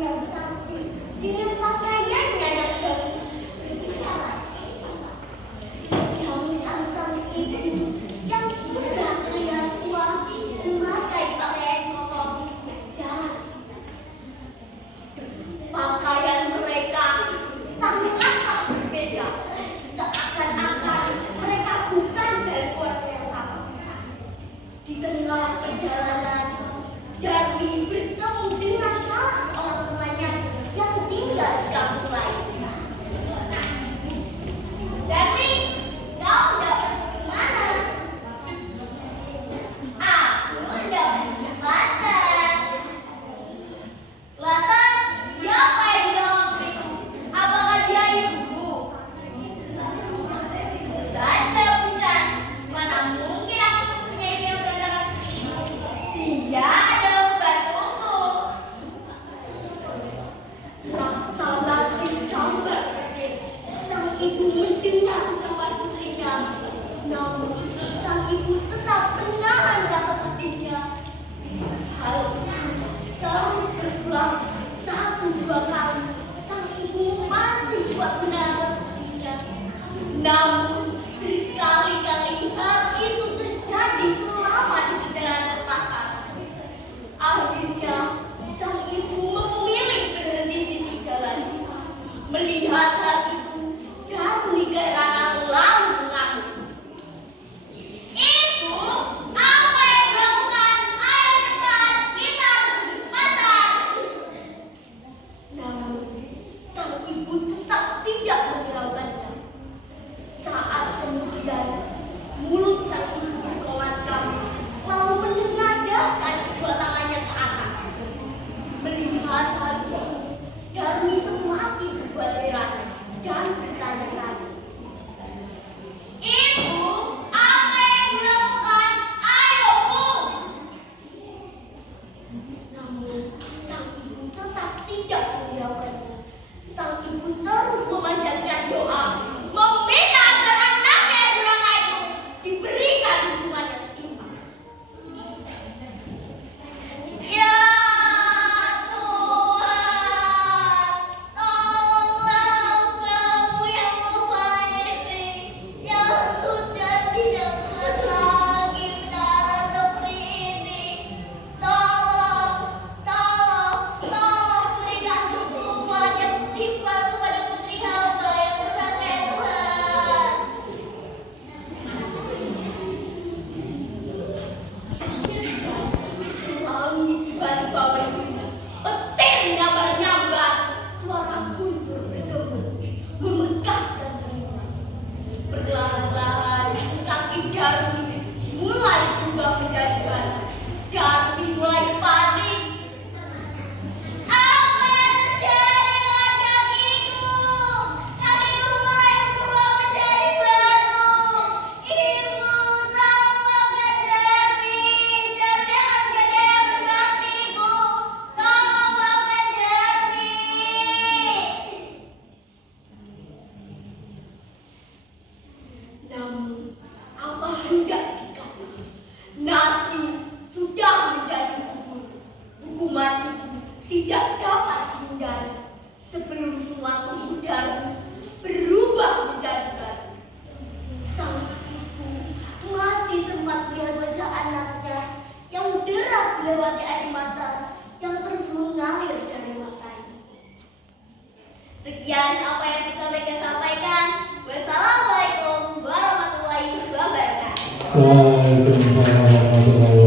yang cantik dengan pakaiannya yang bagus. Jaminan sang ibu yang sudah terlihat tua memakai pakaian kotor berjalan. Pakaian mereka sangatlah berbeda, seakan-akan mereka bukan dari keluarga yang sama. Di tengah perjalanan, Darmi bertemu dengan salah seorang temannya yang tinggal di kampung lain. Darmi, kau dapat kemana? Aku dapat ke pasar. Lantas, siapa yang bilang begitu? Apakah dia ibu? Tentu saja bukan. Mana mungkin aku mempunyai ibu yang berdasarkan seperti itu. Dia adalah pembantuku. Rasa lagi sambar berdiri. Sang ibu mendengar ucapan putrinya. Namun, sang ibu tetap menahan rasa sedihnya. Hal itu terus berulang 1-2 kali. Sang ibu masih kuat menahan rasa sedihnya. Namun, berkali-kali hal itu terjadi selama di perjalanan ke pasar. Akhirnya, sang ibu memilih berhenti di jalan. Melihat hal itu, Darmi karena lalu mengamuk. Ibu, apa yang dilakukan? Ayo cepat, kita pergi ke pasar. Namun, sang ibu tetap tidak menghiraukannya. Saat kemudian, mulut sang ibu berkomat-kamit, lalu menengadahkan kedua tangannya ke atas. Melihat hal itu, Darmi semakin berbuat heran dan bertanya-tanya. Ibu, apa yang dilakukan? Ayo, Bu. Namun, sang ibu tetap tidak menghiraukannya. Sang ibu terus memanjatkan doa, meminta agar anaknya yang durhaka itu diberikan hukuman yang setimpal. Ya Tuhan, tolong Kamu yang Maha ini, yang sudah tidak kuat lagi menara seperti ini. Tolong berikan hukuman yang setimpal kepada putri hamba yang durhaka ya Tuhan. Langit tiba-tiba bergema, petir nyambar-nyambar, suara guntur bergema, memegahkan telinga. Perlahan-lahan kaki Darmi mulai berubah menjadi batu. Darmi mulai panik. Apa yang terjadi dengan kakiku? Kakiku mulai berubah menjadi batu. Ibu, tolong maafkan Darmi. Darmi akan menjadi yang berbakti, Ibu. Tolong maafkan Darmi. Namun, apa hendak dikata? Nasi sudah menjadi bubur. Hukuman itu tidak dapat dihindari. Sebelum semua tubuh Darmi berubah menjadi batu. Sang ibu masih sempat melihat wajah anaknya yang deras dilewati air mata yang terus mengalir dari matanya. Sekian apa yang bisa mereka sampaikan. Wassalamualaikum warahmatullahi wabarakatuh. Waalaikumsalam warahmatullahi